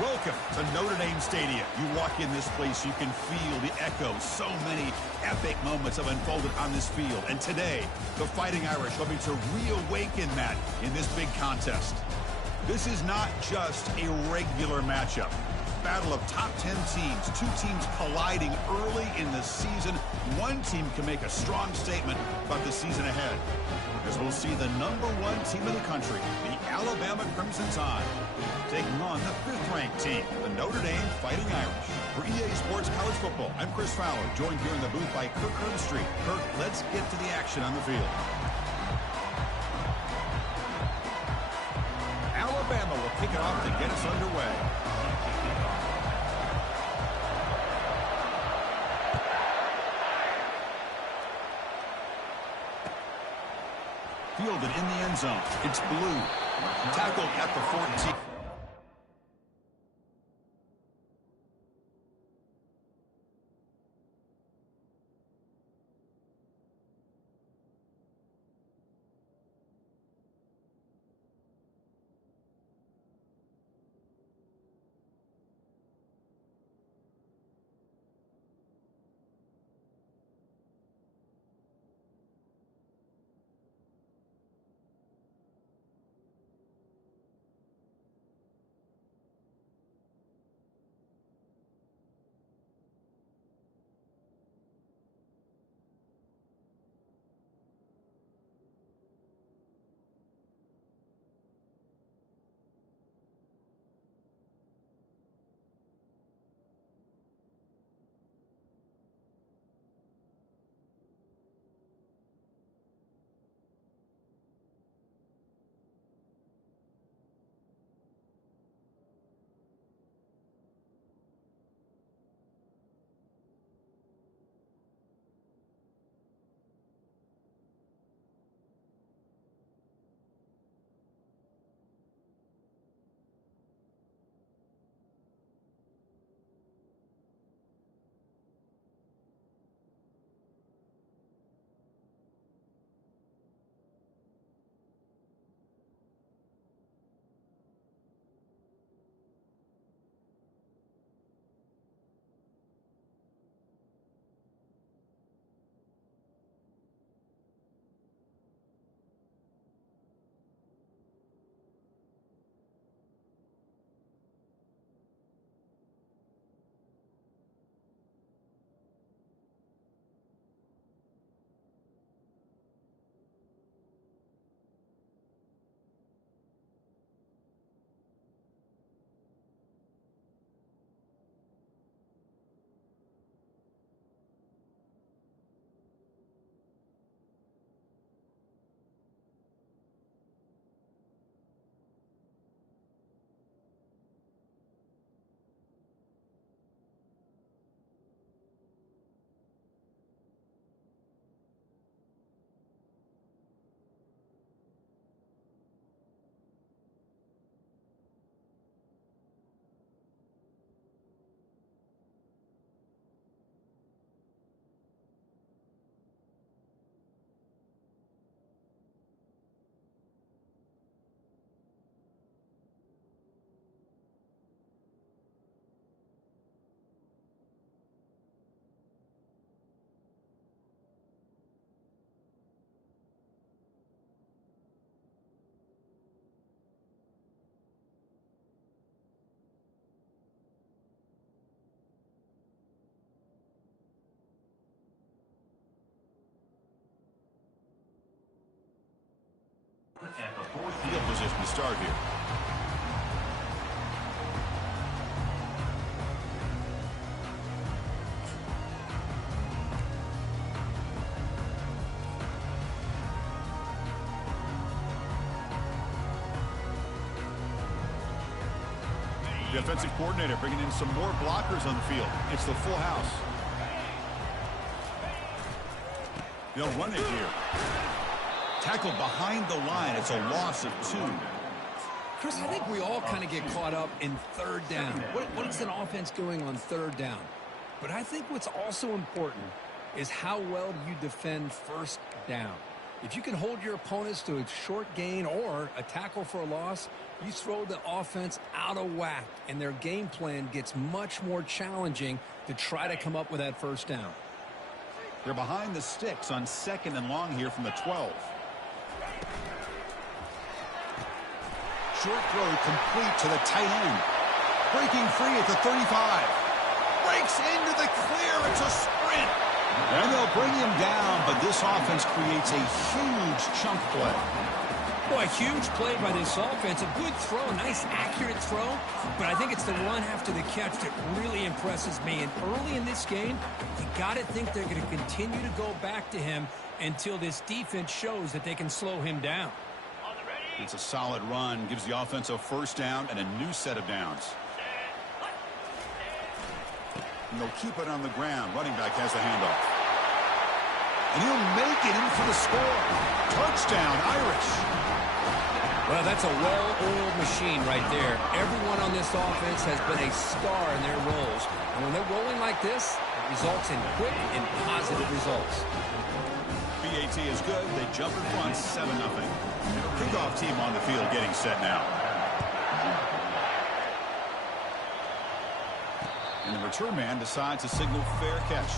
Welcome to Notre Dame Stadium. You walk in this place, you can feel the echoes. So many epic moments have unfolded on this field. And today, the Fighting Irish hoping to reawaken that in this big contest. This is not just a regular matchup. Battle of top 10 teams, two teams colliding early in the season. One team can make a strong statement about the season ahead, as we'll see the #1 team in the country, the Alabama Crimson Tide, taking on the 5th-ranked team, the Notre Dame Fighting Irish. For EA Sports College Football, I'm Chris Fowler, joined here in the booth by Kirk Herbstreit. Kirk, let's get to the action on the field. Alabama will kick it off to get us underway. Fielded in the end zone. It's Blue. Tackled at the 14. Field position to start here. The offensive coordinator bringing in some more blockers on the field. It's the full house. They'll run it here. Tackled behind the line. It's a loss of 2. Chris, I think we all kind of get caught up in third down. What is an offense doing on third down? But I think what's also important is how well you defend first down. If you can hold your opponents to a short gain or a tackle for a loss, you throw the offense out of whack, and their game plan gets much more challenging to try to come up with that first down. They're behind the sticks on 2nd and long here from the 12. Short throw complete to the tight end. Breaking free at the 35. Breaks into the clear. It's a sprint. And they'll bring him down, but this offense creates a huge chunk play. Boy, a huge play by this offense. A good throw, a nice accurate throw. But I think it's the run after the catch that really impresses me. And early in this game, you got to think they're going to continue to go back to him until this defense shows that they can slow him down. It's a solid run. Gives the offense a first down and a new set of downs. And they'll keep it on the ground. Running back has the handoff. And he'll make it in for the score. Touchdown, Irish. Well, that's a well-oiled machine right there. Everyone on this offense has been a star in their roles. And when they're rolling like this, it results in quick and positive results. BAT is good. They jump in front 7-0. Kickoff team on the field getting set now. And the return man decides to signal fair catch.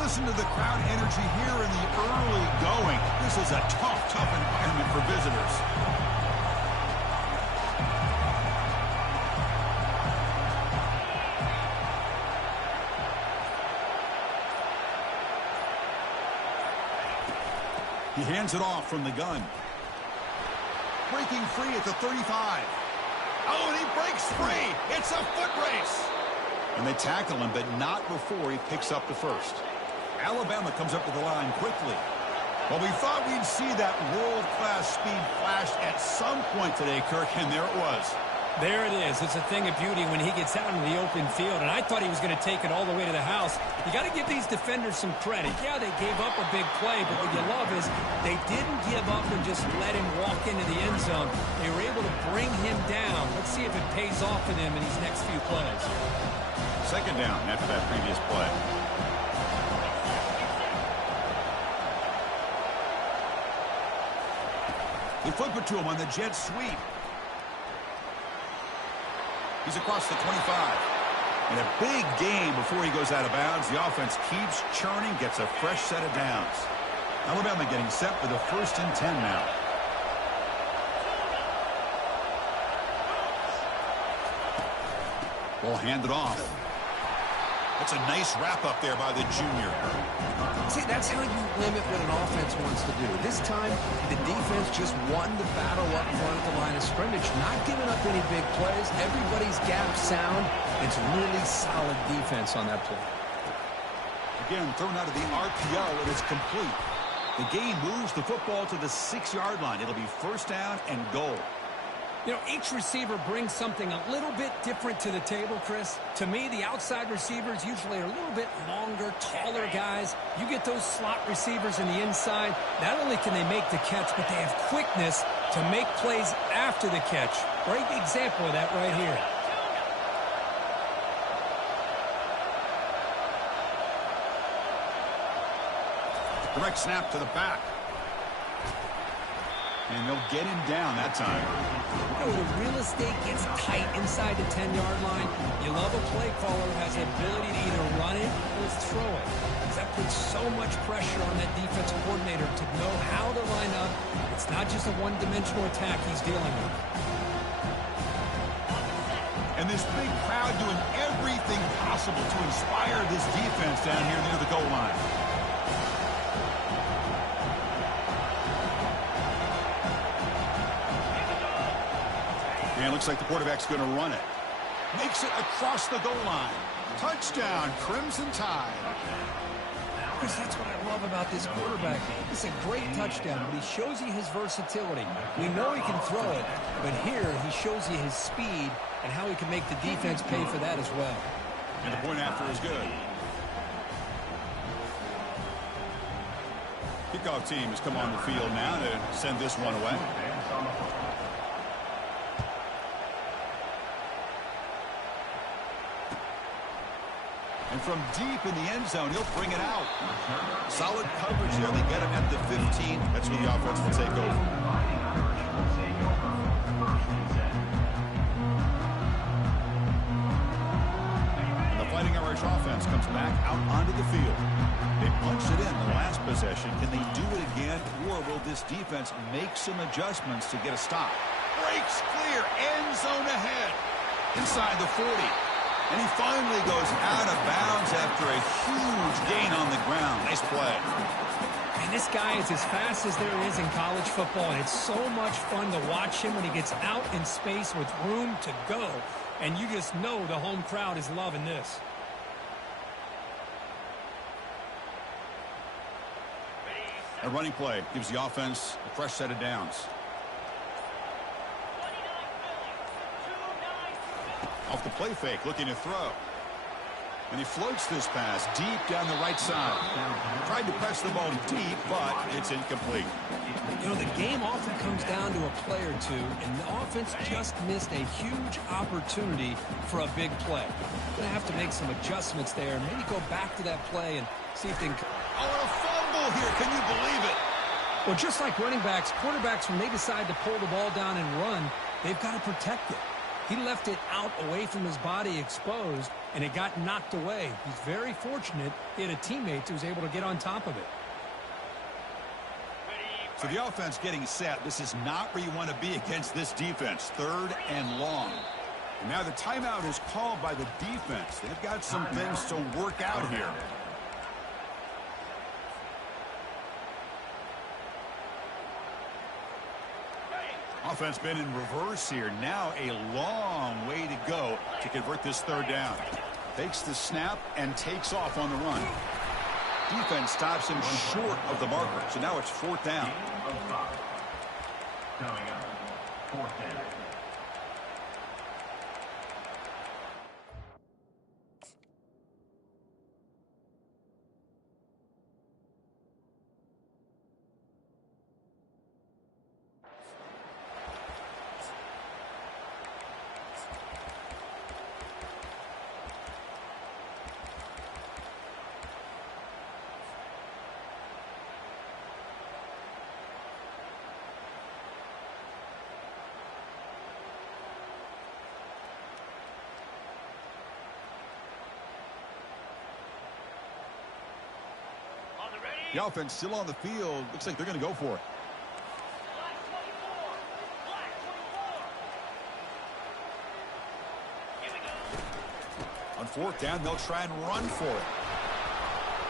Listen to the crowd energy here in the early going. This is a tough environment for visitors. He hands it off from the gun. Breaking free at the 35. Oh, and he breaks free. It's a foot race. And they tackle him, but not before he picks up the first. Alabama comes up to the line quickly. Well, we thought we'd see that world-class speed flash at some point today, Kirk, and there it was. There it is. It's a thing of beauty when he gets out into the open field, and I thought he was going to take it all the way to the house. You got to give these defenders some credit. Yeah, they gave up a big play, but what you love is they didn't give up and just let him walk into the end zone. They were able to bring him down. Let's see if it pays off for them in these next few plays. 2nd down after that previous play. They flip it to him on the jet sweep. He's across the 25. And a big gain before he goes out of bounds. The offense keeps churning, gets a fresh set of downs. Alabama getting set for the 1st and 10 now. Ball handed off. That's a nice wrap up there by the junior. See, that's how you limit what an offense wants to do. This time, the defense just won the battle up front at the line of scrimmage, not giving up any big plays. Everybody's gap sound. It's really solid defense on that play. Again, thrown out of the RPO, and it's complete. The game moves the football to the 6-yard line. It'll be 1st down and goal. You know, each receiver brings something a little bit different to the table, Chris. To me, the outside receivers usually are a little bit longer, taller guys. You get those slot receivers in the inside, not only can they make the catch, but they have quickness to make plays after the catch. Great example of that right here. Direct snap to the back. And they'll get him down that time. You know, the real estate gets tight inside the 10-yard line. You love a play caller who has the ability to either run it or throw it. Because that puts so much pressure on that defensive coordinator to know how to line up. It's not just a one-dimensional attack he's dealing with. And this big crowd doing everything possible to inspire this defense down here near the goal line. And looks like the quarterback's going to run it. Makes it across the goal line. Touchdown, Crimson Tide. Chris, that's what I love about this quarterback. It's a great touchdown, but he shows you his versatility. We know he can throw it, but here he shows you his speed and how he can make the defense pay for that as well. And the point after is good. Kickoff team has come on the field now to send this one away. And from deep in the end zone, he'll bring it out. Solid coverage there. They get him at the 15. That's where the offense will take over. And the Fighting Irish offense comes back out onto the field. They punched it in the last possession. Can they do it again, or will this defense make some adjustments to get a stop? Breaks clear, end zone ahead. Inside the 40. And he finally goes out of bounds after a huge gain on the ground. Nice play. And this guy is as fast as there is in college football, and it's so much fun to watch him when he gets out in space with room to go. And you just know the home crowd is loving this. A running play gives the offense a fresh set of downs. Off the play fake, looking to throw. And he floats this pass deep down the right side. Tried to press the ball deep, but it's incomplete. You know, the game often comes down to a play or two, and the offense just missed a huge opportunity for a big play. Going to have to make some adjustments there and maybe go back to that play and see if they can... Oh, and a fumble here. Can you believe it? Well, just like running backs, quarterbacks, when they decide to pull the ball down and run, they've got to protect it. He left it out away from his body exposed, and it got knocked away. He's very fortunate he had a teammate who was able to get on top of it. So the offense getting set. This is not where you want to be against this defense. 3rd and long. And now the timeout is called by the defense. They've got some things to work out here. Offense been in reverse here. Now a long way to go to convert this 3rd down. Takes the snap and takes off on the run. Defense stops him short of the marker. So now it's 4th down. Coming up, 4th down. The offense still on the field. Looks like they're going to go for it. On 4th down, they'll try and run for it.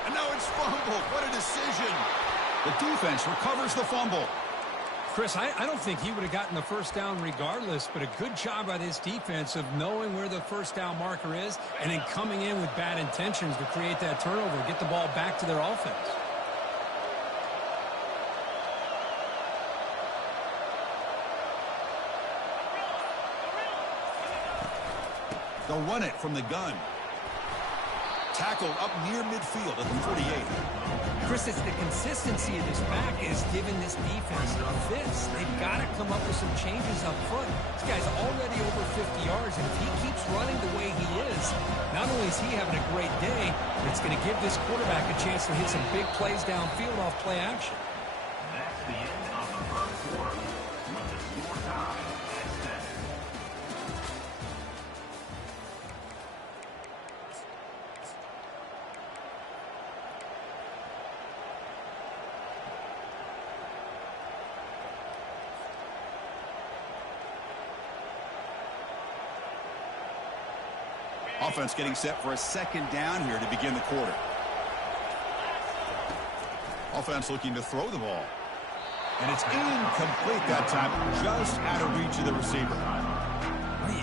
And now it's fumbled. What a decision. The defense recovers the fumble. Chris, I don't think he would have gotten the 1st down regardless, but a good job by this defense of knowing where the 1st down marker is and then coming in with bad intentions to create that turnover, get the ball back to their offense. They'll run it from the gun. Tackled up near midfield at the 48. Chris, it's the consistency of this back is giving this defense fits. They've got to come up with some changes up front. This guy's already over 50 yards, and if he keeps running the way he is, not only is he having a great day, but it's going to give this quarterback a chance to hit some big plays downfield off play action. That's the end of the 1st quarter. With the score tie at 7. Offense getting set for a 2nd down here to begin the quarter. Offense looking to throw the ball. And it's incomplete that time, just out of reach of the receiver.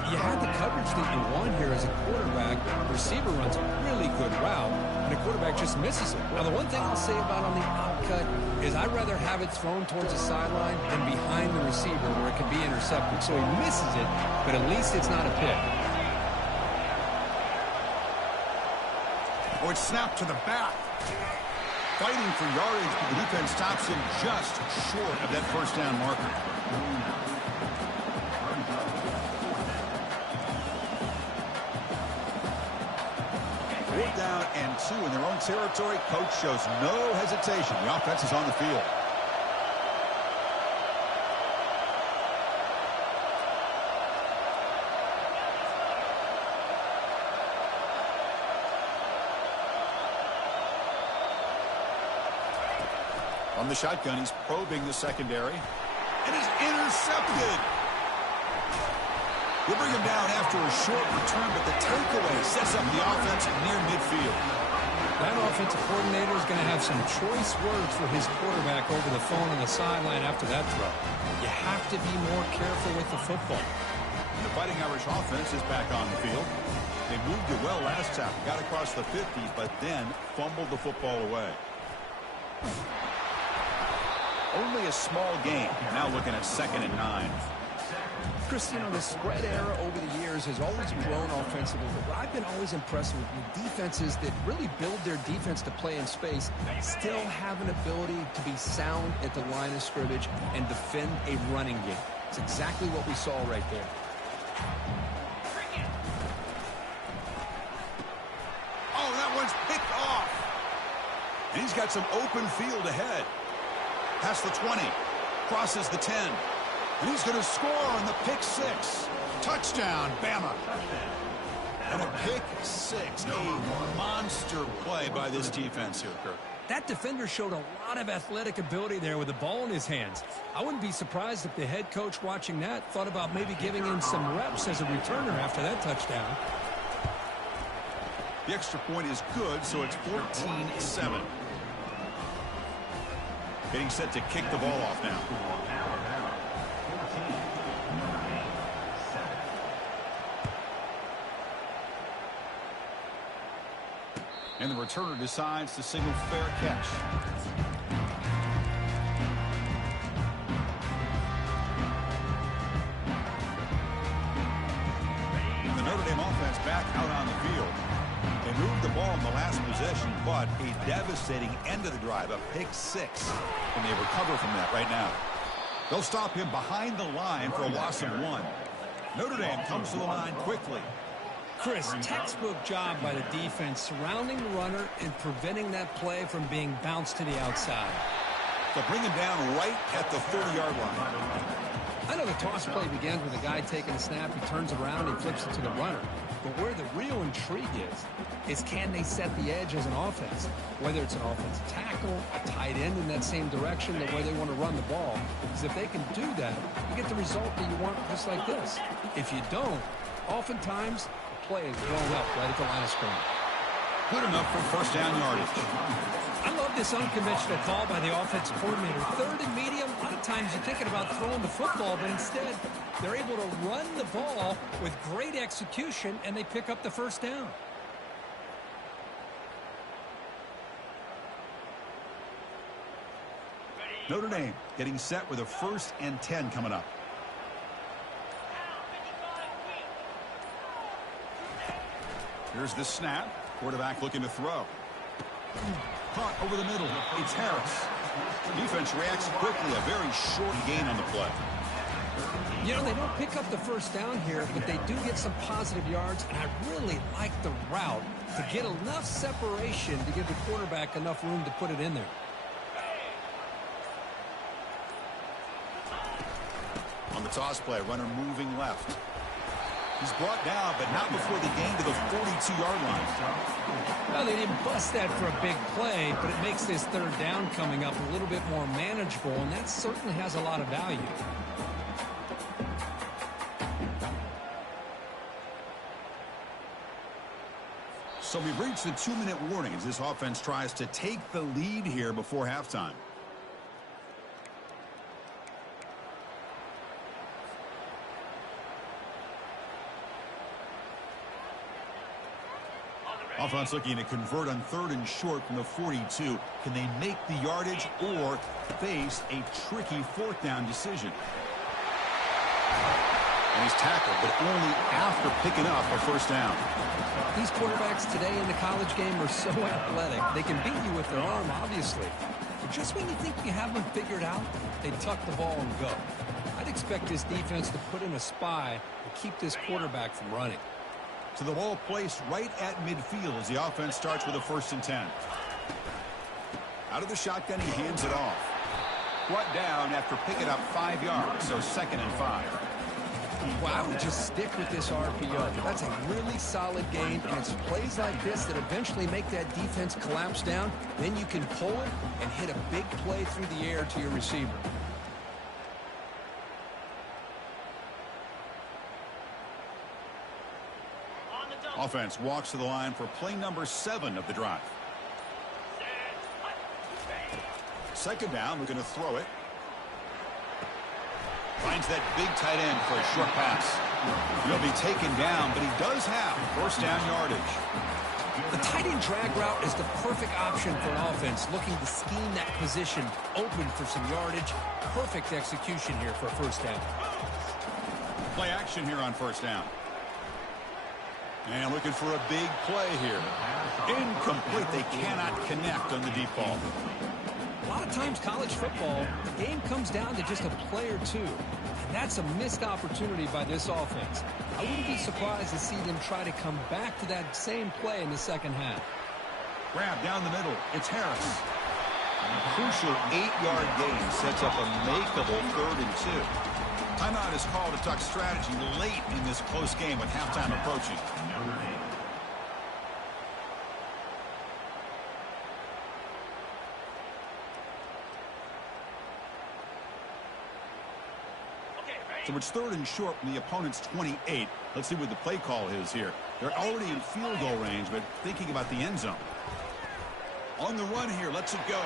You had the coverage that you want here as a quarterback. The receiver runs a really good route, and the quarterback just misses it. Now, the one thing I'll say about on the outcut is I'd rather have it thrown towards the sideline than behind the receiver where it can be intercepted. So he misses it, but at least it's not a pick. Oh, it's snapped to the back. Fighting for yardage, but the defense stops him just short of that 1st down marker. 4th down and 2 in their own territory. Coach shows no hesitation. The offense is on the field. On the shotgun, he's probing the secondary. And is intercepted. We'll bring him down after a short return, but the takeaway sets up the offense near midfield. That offensive coordinator is going to have some choice words for his quarterback over the phone on the sideline after that throw. You have to be more careful with the football. And the Fighting Irish offense is back on the field. They moved it well last time, got across the 50, but then fumbled the football away. Only a small gain. Now looking at 2nd and 9. Chris, you know, the spread era over the years has always grown offensively, but I've been always impressed with defenses that really build their defense to play in space, still have an ability to be sound at the line of scrimmage and defend a running game. It's exactly what we saw right there. Oh, that one's picked off. And he's got some open field ahead. Past the 20, crosses the 10, and he's going to score on the pick 6. Touchdown, Bama. And a pick 6, a monster play by this defense here, Kirk. That defender showed a lot of athletic ability there with the ball in his hands. I wouldn't be surprised if the head coach watching that thought about maybe giving him some reps as a returner after that touchdown. The extra point is good, so it's 14-7. Getting set to kick the ball off now. And the returner decides to signal fair catch. The Notre Dame offense back out on the field. They moved the ball in the last possession, but a devastating end of the drive, a pick 6. And they recover from that right now. They'll stop him behind the line for a loss of 1. Notre Dame comes to the line quickly. Chris, textbook job by the defense surrounding the runner and preventing that play from being bounced to the outside. They'll bring him down right at the 30-yard line. I know the toss play begins with a guy taking a snap, he turns around, he flips it to the runner. But where the real intrigue is can they set the edge as an offense? Whether it's an offensive tackle, a tight end in that same direction, the way they want to run the ball. Because if they can do that, you get the result that you want just like this. If you don't, oftentimes the play is blown up right at the line of scrimmage. Good enough for first down yardage. I love this unconventional call by the offensive coordinator. 3rd and medium, a lot of times you're thinking about throwing the football, but instead they're able to run the ball with great execution, and they pick up the first down. Notre Dame getting set with a 1st and 10 coming up. Here's the snap. Quarterback looking to throw. Caught over the middle. It's Harris. Defense reacts quickly. A very short gain on the play. You know, they don't pick up the first down here, but they do get some positive yards, and I really like the route to get enough separation to give the quarterback enough room to put it in there. On the toss play, runner moving left. He's brought down, but not before the gain to the 42-yard line. Well, they didn't bust that for a big play, but it makes this 3rd down coming up a little bit more manageable, and that certainly has a lot of value. So we've reached the 2-minute warning as this offense tries to take the lead here before halftime. Offense looking to convert on 3rd and short from the 42. Can they make the yardage or face a tricky 4th down decision? And he's tackled, but only after picking up a first down. These quarterbacks today in the college game are so athletic. They can beat you with their arm, obviously. But just when you think you have them figured out, they tuck the ball and go. I'd expect this defense to put in a spy and keep this quarterback from running. So the ball placed right at midfield as the offense starts with a 1st and 10. Out of the shotgun, he hands it off. Brought down after picking up 5 yards, so 2nd and 5. Well, I would just stick with this RPO. That's a really solid game, and it's plays like this that eventually make that defense collapse down. Then you can pull it and hit a big play through the air to your receiver. Offense walks to the line for play number 7 of the drive. 2nd down, we're going to throw it. Finds that big tight end for a short pass. He'll be taken down, but he does have 1st down yardage. The tight end drag route is the perfect option for an offense looking to scheme that position open for some yardage. Perfect execution here for a 1st down. Play action here on 1st down. And looking for a big play here. Incomplete. They cannot connect on the deep ball. A lot of times college football, the game comes down to just a play or two. And that's a missed opportunity by this offense. I wouldn't be surprised to see them try to come back to that same play in the 2nd half. Grab down the middle. It's Harris. A crucial 8-yard gain sets up a makeable 3rd and 2. Timeout is called to Duck strategy late in this close game with halftime approaching. So it's 3rd and short from the opponent's 28. Let's see what the play call is here. They're already in field goal range, but thinking about the end zone. On the run here, lets it go.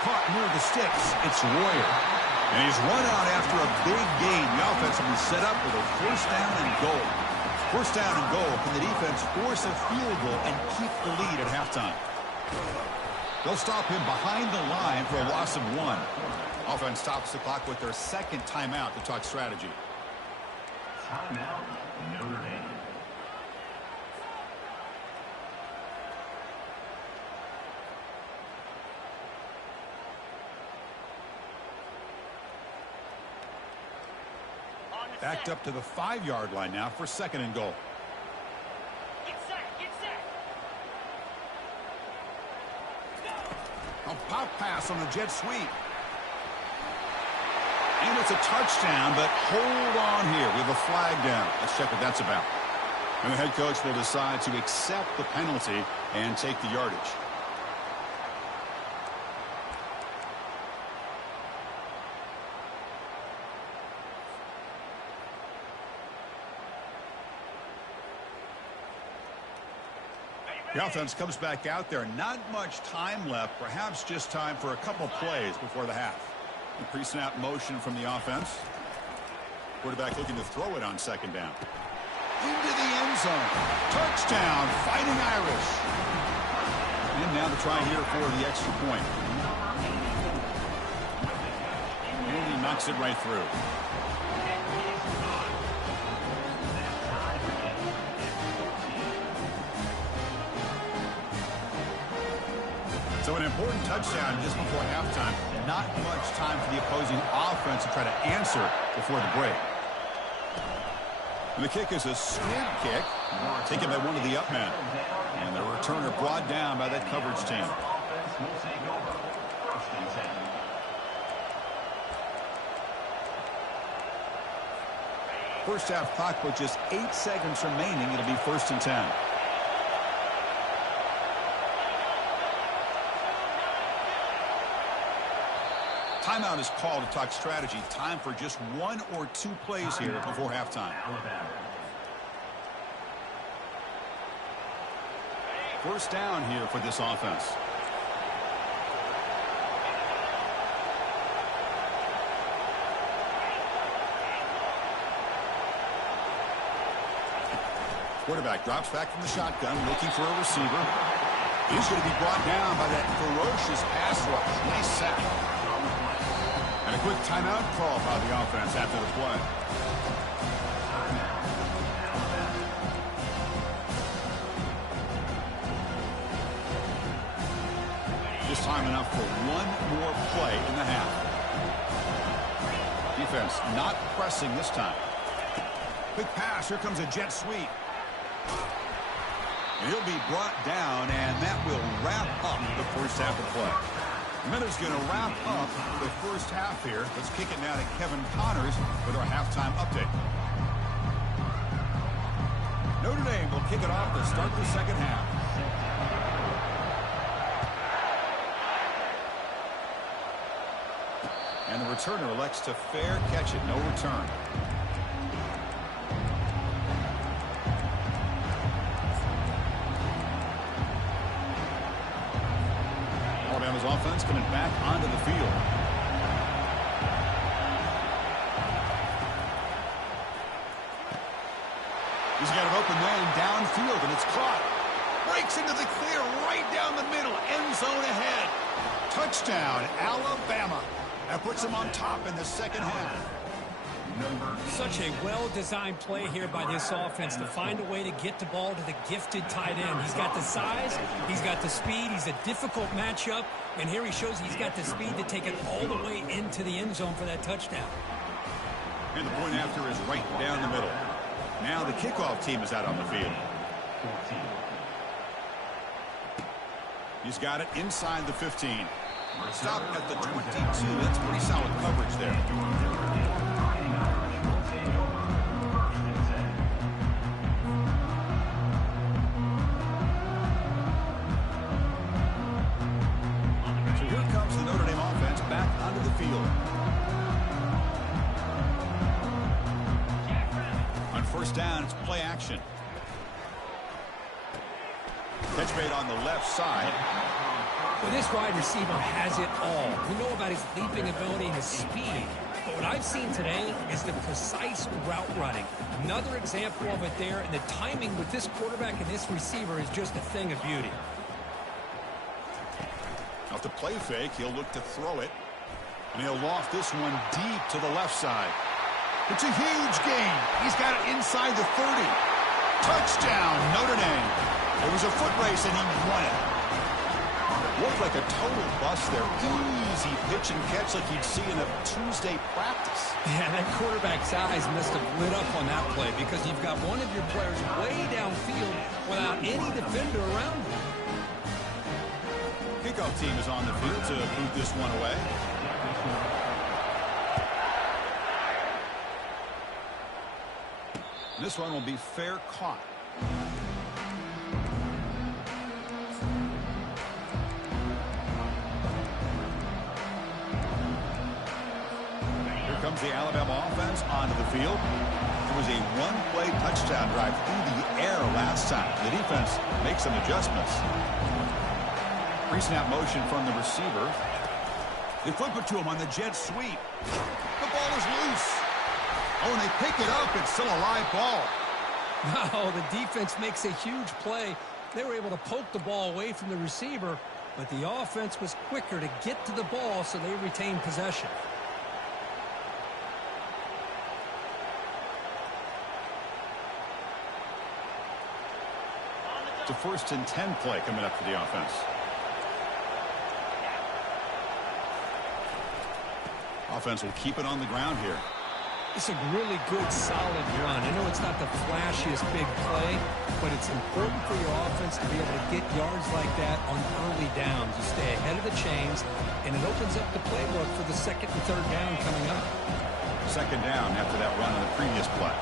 Caught near the sticks. It's Royer. And he's run out after a big gain. The offense will be set up with a 1st down and goal. 1st down and goal. Can the defense force a field goal and keep the lead at halftime? They'll stop him behind the line for a loss of 1. Offense stops the clock with their 2nd timeout to talk strategy. Timeout, Notre Dame. Backed up to the 5-yard line now for 2nd and goal. Get set, get set. A pop pass on the jet sweep. And it's a touchdown, but hold on here. We have a flag down. Let's check what that's about. And the head coach will decide to accept the penalty and take the yardage. The offense comes back out there. Not much time left. Perhaps just time for a couple plays before the half. The pre-snap motion from the offense. Quarterback looking to throw it on 2nd down. Into the end zone. Touchdown, Fighting Irish. And now the try here for the extra point. And he knocks it right through. So an important touchdown just before halftime. Not much time for the opposing offense to try to answer before the break. And the kick is a squib kick, taken by one of the up men. And the returner brought down by that coverage team. First half clock with just 8 seconds remaining. It'll be 1st and 10. Timeout is called to talk strategy. Time for just 1 or 2 plays here before halftime. 1st down here for this offense. Quarterback drops back from the shotgun, looking for a receiver. He's going to be brought down by that ferocious pass rush. Nice sack. And a quick timeout call by the offense after the play. Just time enough for 1 more play in the half. Defense not pressing this time. Quick pass. Here comes a jet sweep. And he'll be brought down, and that will wrap up the first half of play. Miller's going to wrap up the first half here. Let's kick it now to Kevin Connors with our halftime update. Notre Dame will kick it off to start the second half. And the returner elects to fair catch it. No return. Alabama's offense coming back onto the field. He's got an open man downfield, and it's caught. Breaks into the clear right down the middle. End zone ahead. Touchdown, Alabama. That puts them on top in the second half. Such a well-designed play here by this offense to find a way to get the ball to the gifted tight end. He's got the size, he's got the speed, he's a difficult matchup, and here he shows he's got the speed to take it all the way into the end zone for that touchdown. And the point after is right down the middle. Now the kickoff team is out on the field. He's got it inside the 15. Stop at the 22. That's pretty solid coverage there. So here comes the Notre Dame offense back onto the field. On first down, it's play action. Catch made on the left side. Well, this wide receiver has it all. We know about his leaping ability and his speed. But what I've seen today is the precise route running. Another example of it there, and the timing with this quarterback and this receiver is just a thing of beauty. Off the play fake, he'll look to throw it. And he'll loft this one deep to the left side. It's a huge gain. He's got it inside the 30. Touchdown, Notre Dame. It was a foot race, and he won it. Looked like a total bust there. Easy pitch and catch like you'd see in a Tuesday practice. Yeah, that quarterback's eyes must have lit up on that play because you've got one of your players way downfield without any defender around him. Kickoff team is on the field to boot this one away. This one will be fair caught. Comes the Alabama offense onto the field. It was a one-play touchdown drive through the air last time. The defense makes some adjustments. Pre-snap motion from the receiver. They flip it to him on the jet sweep. The ball is loose. Oh, and they pick it up. It's still a live ball. Wow, the defense makes a huge play. They were able to poke the ball away from the receiver, but the offense was quicker to get to the ball, so they retained possession. It's a 1st and 10 play coming up for the offense. Offense will keep it on the ground here. It's a really good, solid run. I know it's not the flashiest big play, but it's important for your offense to be able to get yards like that on early downs. You stay ahead of the chains, and it opens up the playbook for the 2nd and 3rd down coming up. 2nd down after that run on the previous play.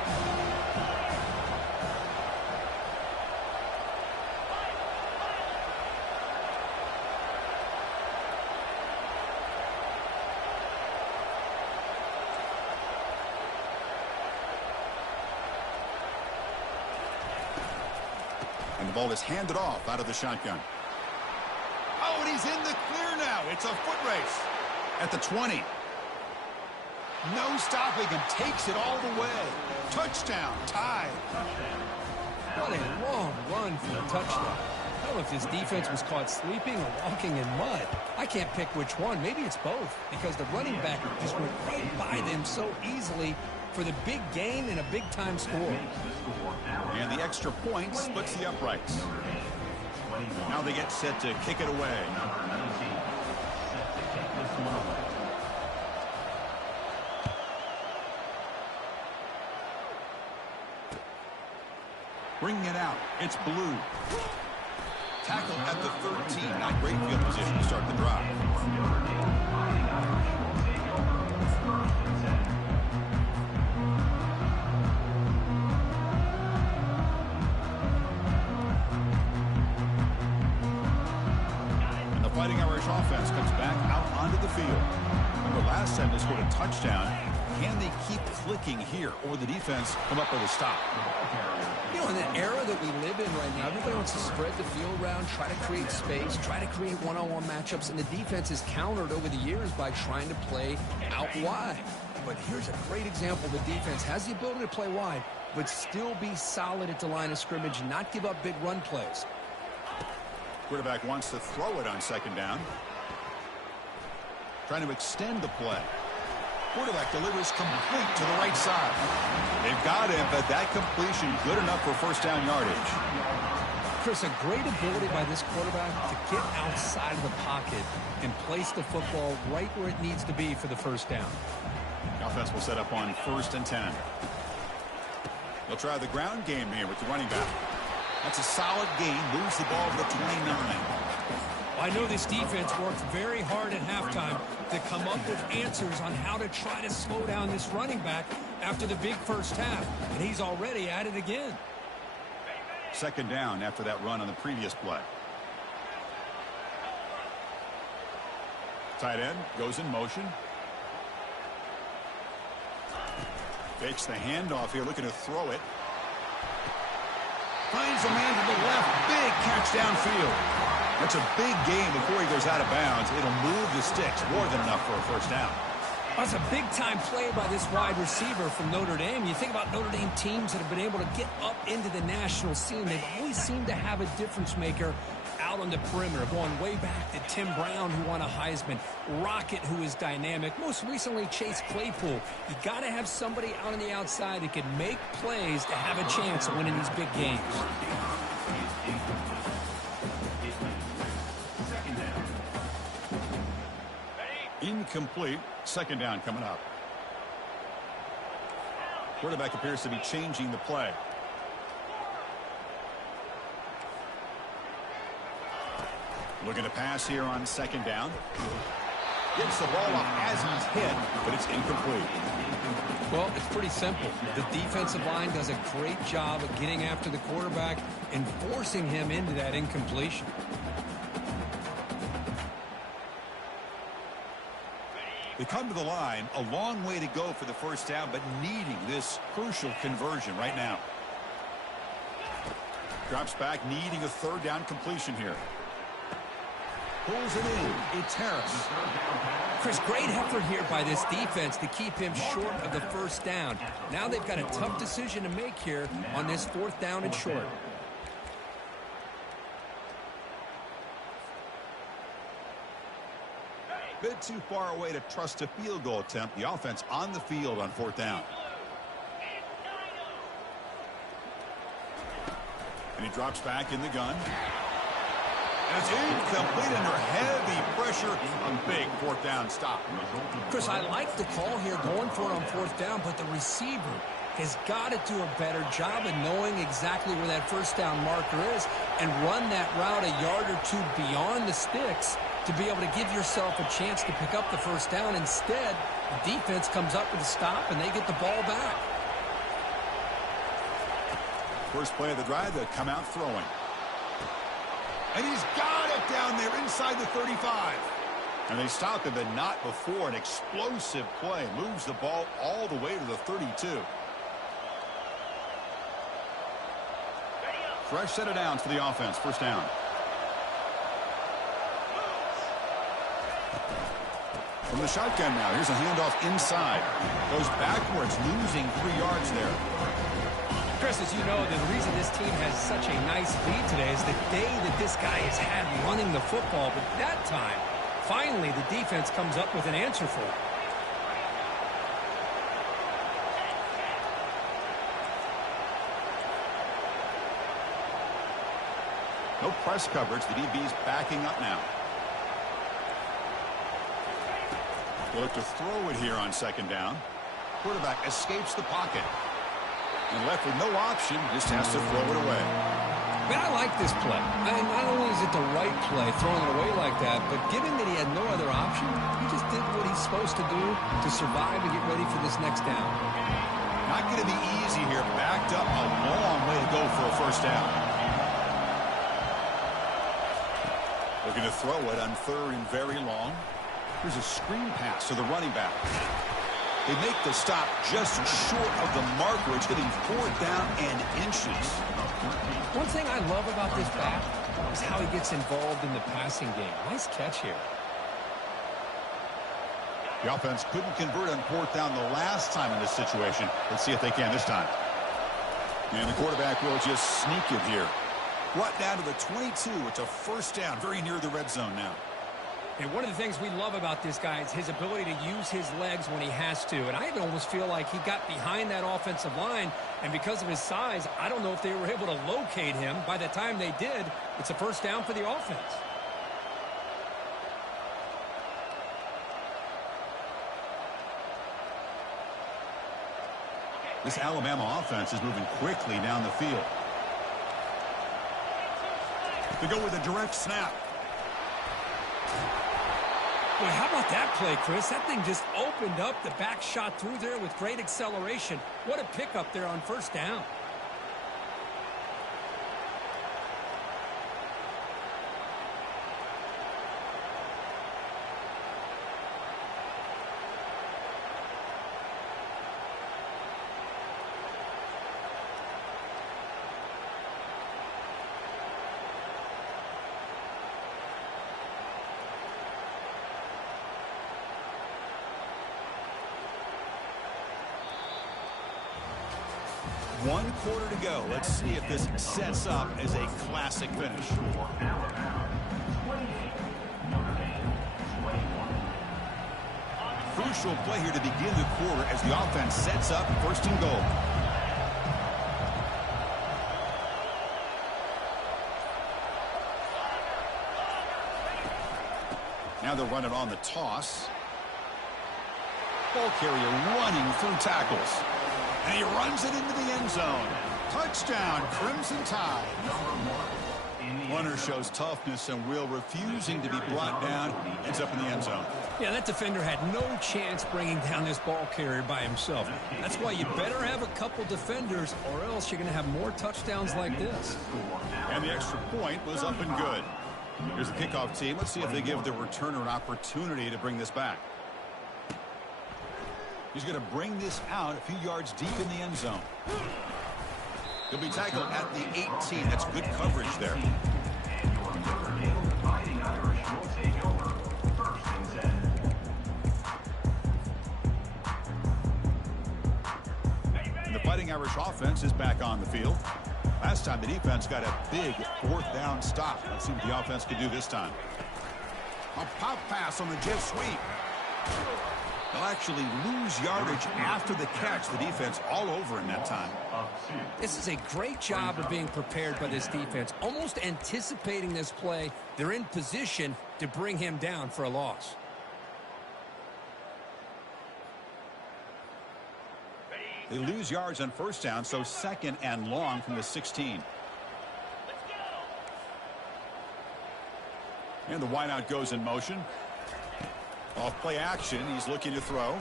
And the ball is handed off out of the shotgun. Oh, and he's in the clear now. It's a foot race at the 20. No stopping him. Takes it all the way. Touchdown. Tied. What a long run for a touchdown. I don't know if his defense was caught sleeping or walking in mud. I can't pick which one. Maybe it's both because the running back just went right by them so easily for the big gain and a big-time score. And the extra point splits the uprights. Now they get set to kick it away. Bringing it out. It's Blue. Tackle at the 13. Not great field position to start the drive. And the Fighting Irish offense comes back out onto the field. Remember, last time they scored a touchdown. Can they keep clicking here, or will the defense come up with a stop? You know, in the era that we live in right now, everybody wants to spread the field around, try to create space, try to create one-on-one matchups, and the defense is countered over the years by trying to play out wide. But here's a great example. The defense has the ability to play wide, but still be solid at the line of scrimmage, not give up big run plays. Quarterback wants to throw it on second down. Trying to extend the play. Quarterback delivers complete to the right side. They've got him, but that completion good enough for first down yardage. Chris, a great ability by this quarterback to get outside of the pocket and place the football right where it needs to be for the first down. The offense will set up on 1st and 10. They'll try the ground game here with the running back. That's a solid gain. Moves the ball to the 29. I know this defense worked very hard at halftime to come up with answers on how to try to slow down this running back after the big first half, and he's already at it again. Second down after that run on the previous play. Tight end goes in motion. Fakes the handoff here, looking to throw it. Finds a man to the left. Big catch downfield. That's a big gain before he goes out of bounds. It'll move the sticks more than enough for a first down. That's a big-time play by this wide receiver from Notre Dame. You think about Notre Dame teams that have been able to get up into the national scene. They've always seemed to have a difference maker out on the perimeter, going way back to Tim Brown, who won a Heisman, Rocket, who is dynamic, most recently Chase Claypool. You got to have somebody out on the outside that can make plays to have a chance of winning these big games. Incomplete. Second down coming up. Quarterback appears to be changing the play. Looking to pass here on second down. Gets the ball off as he's hit, but it's incomplete. Well, it's pretty simple. The defensive line does a great job of getting after the quarterback and forcing him into that incompletion. They come to the line, a long way to go for the first down, but needing this crucial conversion right now. Drops back, needing a third down completion here. Pulls it in. It's Harris. Chris, great effort here by this defense to keep him short of the first down. Now they've got a tough decision to make here on this 4th down and short. Bit too far away to trust a field goal attempt. The offense on the field on 4th down. And he drops back in the gun. And it's incomplete under heavy pressure. A big 4th down stop. Chris, I like the call here going for it on 4th down, but the receiver has got to do a better job of knowing exactly where that first down marker is and run that route a yard or two beyond the sticks to be able to give yourself a chance to pick up the first down. Instead, the defense comes up with a stop and they get the ball back. First play of the drive, they'll come out throwing. And he's got it down there inside the 35. And they stop him, but not before. An explosive play. Moves the ball all the way to the 32. Fresh set of downs for the offense. First down. From the shotgun now. Here's a handoff inside. Goes backwards, losing 3 yards there. Chris, as you know, the reason this team has such a nice lead today is the day that this guy has had running the football. But that time, finally, the defense comes up with an answer for it. No press coverage. The DB's backing up now. They'll look to throw it here on second down. Quarterback escapes the pocket. And left with no option, just has to throw it away. Man, I like this play. Not only is it the right play, throwing it away like that, but given that he had no other option, he just did what he's supposed to do to survive and get ready for this next down. Not going to be easy here. Backed up a long way to go for a first down. Looking to throw it on 3rd and very long. Here's a screen pass to the running back. They make the stop just short of the marker. It's getting 4th down and inches. One thing I love about this back is how he gets involved in the passing game. Nice catch here. The offense couldn't convert on 4th down the last time in this situation. Let's see if they can this time. And the quarterback will just sneak it here. Brought down to the 22. It's a first down, very near the red zone now. And one of the things we love about this guy is his ability to use his legs when he has to. And I even almost feel like he got behind that offensive line, and because of his size, I don't know if they were able to locate him. By the time they did, it's a first down for the offense. This Alabama offense is moving quickly down the field. To go with a direct snap. Boy, how about that play, Chris? That thing just opened up. The back shot through there with great acceleration. What a pickup there on first down. One quarter to go. Let's see if this sets up as a classic finish. Crucial play here to begin the quarter as the offense sets up 1st and goal. Now they'll run it on the toss. Ball carrier running through tackles. And he runs it into the end zone. Touchdown, Crimson Tide. Runner shows toughness and will, refusing to be brought down. Ends up in the end zone. Yeah, that defender had no chance bringing down this ball carrier by himself. That's why you better have a couple defenders, or else you're going to have more touchdowns like this. And the extra point was up and good. Here's the kickoff team. Let's see if they give the returner an opportunity to bring this back. He's going to bring this out a few yards deep in the end zone. He'll be tackled at the 18. That's good coverage there. And the Fighting Irish offense is back on the field. Last time the defense got a big 4th down stop. Let's see what the offense can do this time. A pop pass on the jet sweep. They'll actually lose yardage after the catch. The defense all over in that time. This is a great job of being prepared by this defense. Almost anticipating this play, they're in position to bring him down for a loss. They lose yards on first down, so 2nd and long from the 16. And the wideout goes in motion. Off play action, he's looking to throw.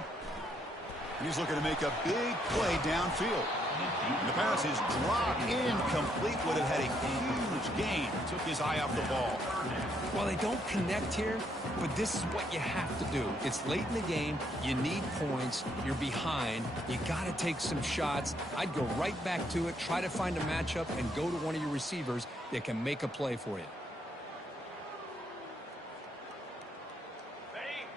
And he's looking to make a big play downfield. And the pass is dropped incomplete. Would have had a huge gain. Took his eye off the ball. Well, they don't connect here, but this is what you have to do. It's late in the game. You need points. You're behind. You got to take some shots. I'd go right back to it, try to find a matchup, and go to one of your receivers that can make a play for you.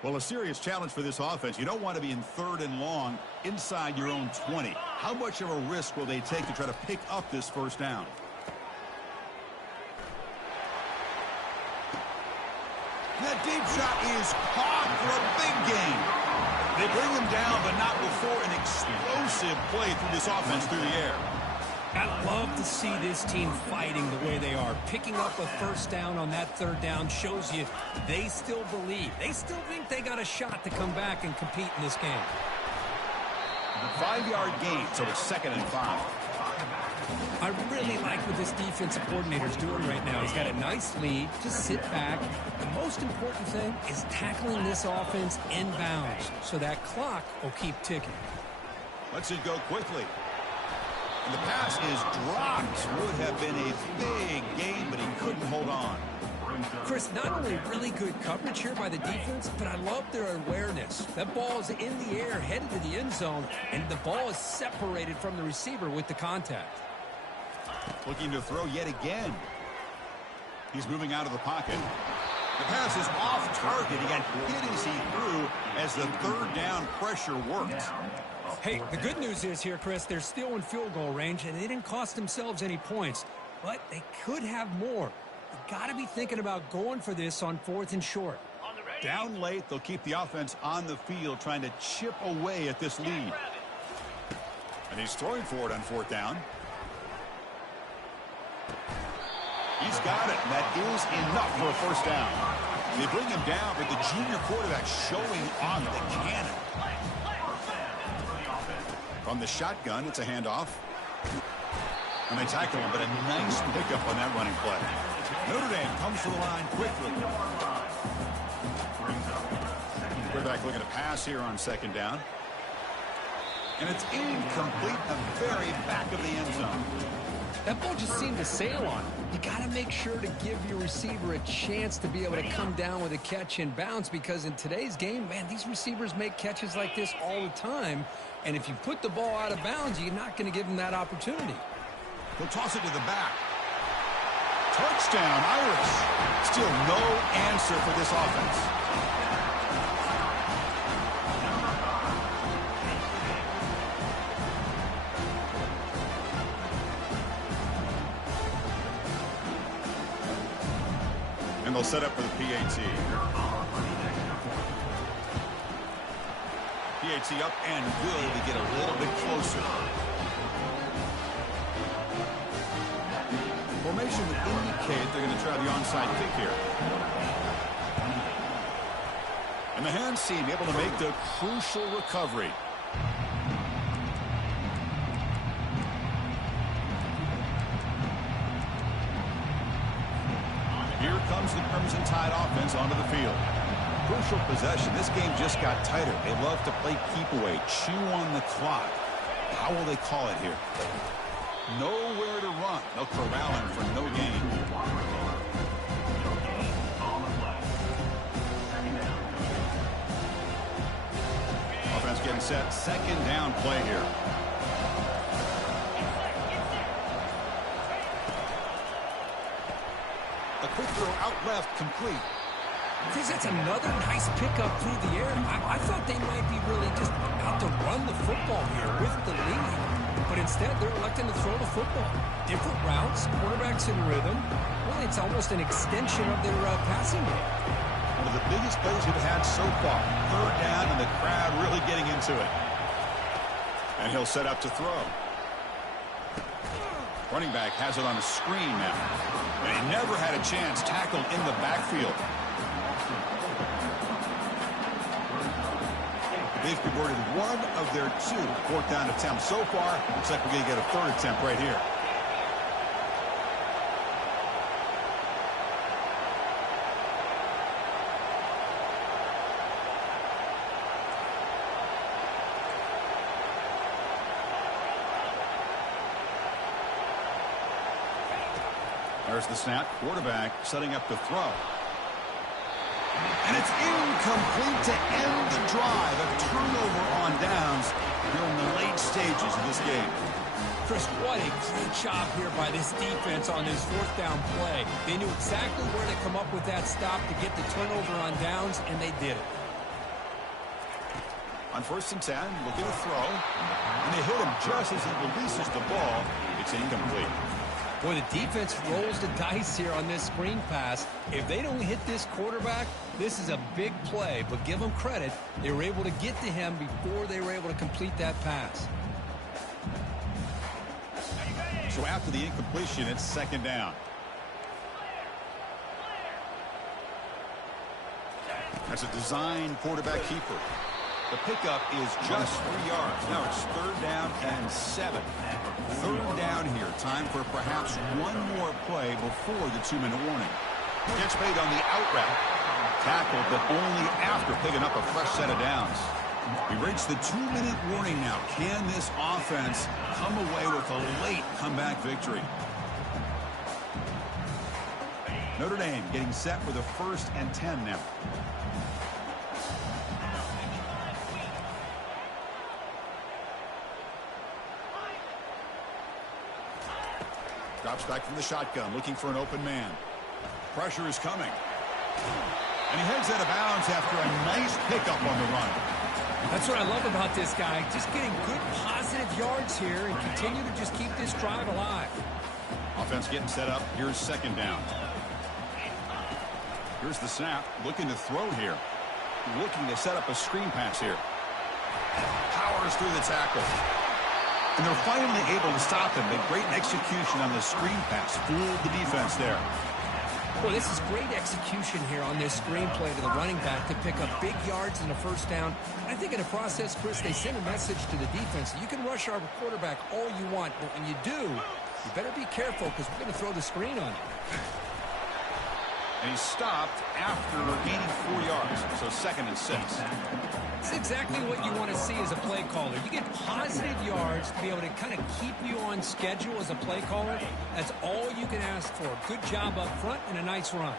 Well, a serious challenge for this offense. You don't want to be in 3rd and long inside your own 20. How much of a risk will they take to try to pick up this first down? That deep shot is caught for a big gain. They bring him down, but not before an explosive play through this offense through the air. I love to see this team fighting the way they are. Picking up a first down on that 3rd down shows you they still believe. They still think they got a shot to come back and compete in this game. 5-yard gain, so it's 2nd and 5. I really like what this defensive coordinator's doing right now. He's got a nice lead. Just sit back. The most important thing is tackling this offense inbounds so that clock will keep ticking. Lets it go quickly. And the pass is dropped. Would have been a big gain, but he couldn't hold on. Chris, not only really good coverage here by the defense, but I love their awareness. That ball is in the air, headed to the end zone, and the ball is separated from the receiver with the contact. Looking to throw yet again. He's moving out of the pocket. The pass is off target. He got hit as he threw as the 3rd down pressure worked. Hey, the good news is here, Chris, they're still in field goal range, and they didn't cost themselves any points, but they could have more. You got to be thinking about going for this on 4th and short. Down late, they'll keep the offense on the field, trying to chip away at this lead. And he's throwing for it on 4th down. He's got it. That is enough for a 1st down. They bring him down, but the junior quarterback showing off the cannon. From the shotgun, it's a handoff. And they tackle him, but a nice pickup on that running play. Notre Dame comes to the line quickly. Quarterback looking to pass here on 2nd down. And it's incomplete, the very back of the end zone. That ball just seemed to sail on him. You got to make sure to give your receiver a chance to be able to come down with a catch and bounce, because in today's game, man, these receivers make catches like this all the time. And if you put the ball out of bounds, you're not going to give them that opportunity. He'll toss it to the back. Touchdown, Irish. Still no answer for this offense. And they'll set up for the PAT. PAT up and good to get a little bit closer. Formation would indicate they're going to try the onside kick here. And the hands team able to make the crucial recovery. Here comes the Crimson Tide offense onto the field. Crucial possession. This game just got tighter. They love to play keep away, chew on the clock. How will they call it here? Nowhere to run. They'll corral him for no gain. Offense getting set. 2nd down play here. A quick throw out left, complete. Chris, that's another nice pickup through the air. I thought they might be really just about to run the football here with the lead. But instead, they're electing to throw the football. Different routes, quarterbacks in rhythm. Well, it's almost an extension of their passing game. One of the biggest plays we've had so far. 3rd down, and the crowd really getting into it. And he'll set up to throw. Running back has it on the screen now. And he never had a chance tackled in the backfield. They've converted one of their 2 4th down attempts so far. Looks like we're going to get a 3rd attempt right here. There's the snap. Quarterback setting up to throw. And it's incomplete to end the drive. A turnover on downs here in the late stages of this game. Chris, what a great job here by this defense on this 4th down play. They knew exactly where to come up with that stop to get the turnover on downs, and they did it. On 1st and 10, looking to throw. And they hit him just as he releases the ball. It's incomplete. Boy, the defense rolls the dice here on this screen pass. If they don't hit this quarterback, this is a big play. But give them credit. They were able to get to him before they were able to complete that pass. So after the incompletion, it's 2nd down. That's a design quarterback keeper. The pickup is just 3 yards. Now it's 3rd down and 7. 3rd down here. Time for perhaps one more play before the 2-minute warning. Gets made on the out route. Tackled, but only after picking up a fresh set of downs. We reach the 2-minute warning now. Can this offense come away with a late comeback victory? Notre Dame getting set for the 1st and 10 now. Drops back from the shotgun, looking for an open man. Pressure is coming. And he heads out of bounds after a nice pickup on the run. That's what I love about this guy. Just getting good positive yards here and continue to just keep this drive alive. Offense getting set up. Here's 2nd down. Here's the snap. Looking to throw here. Looking to set up a screen pass here. Powers through the tackle. And they're finally able to stop him. But great execution on the screen pass. Fooled the defense there. Well, this is great execution here on this screen play to the running back to pick up big yards in the 1st down. I think in the process, Chris, they send a message to the defense. You can rush our quarterback all you want, but when you do, you better be careful because we're going to throw the screen on you. And he's stopped after gaining 4 yards. So 2nd and 6. It's exactly what you want to see as a play caller. You get positive yards to be able to kind of keep you on schedule as a play caller. That's all you can ask for. Good job up front and a nice run.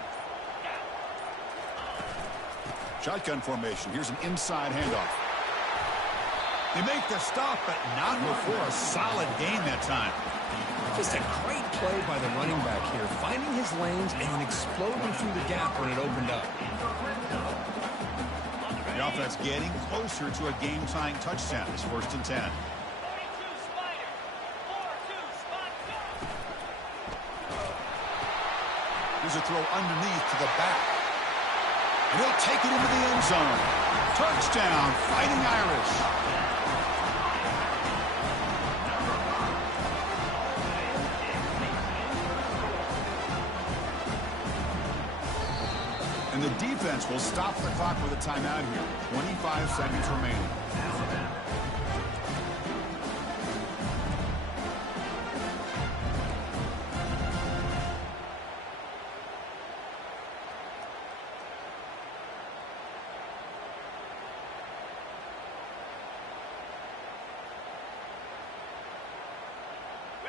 Shotgun formation. Here's an inside handoff. They make the stop, but not before a solid gain that time. Just a great play by the running back here, finding his lanes and then exploding through the gap when it opened up. The offense getting closer to a game-tying touchdown. It's 1st and 10. 42 Spider. 4-2 spot go. Here's a throw underneath to the back. And he'll take it into the end zone. Touchdown, Fighting Irish. And the defense will stop the clock with a timeout here. 25 seconds remaining.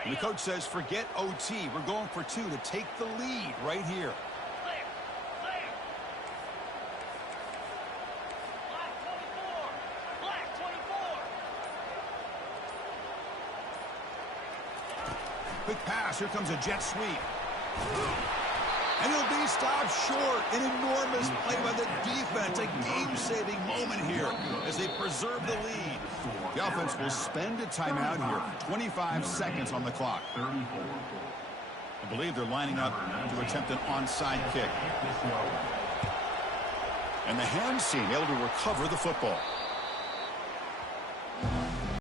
And the coach says, forget OT. We're going for 2 to take the lead right here. Clear. Clear. Black 24. Quick pass. Here comes a jet sweep. And he'll be stopped short. An enormous play by the defense. A game-saving moment here as they preserve the lead. The offense will spend a timeout here. 25 seconds on the clock. I believe they're lining up to attempt an onside kick. And the hand seam able to recover the football.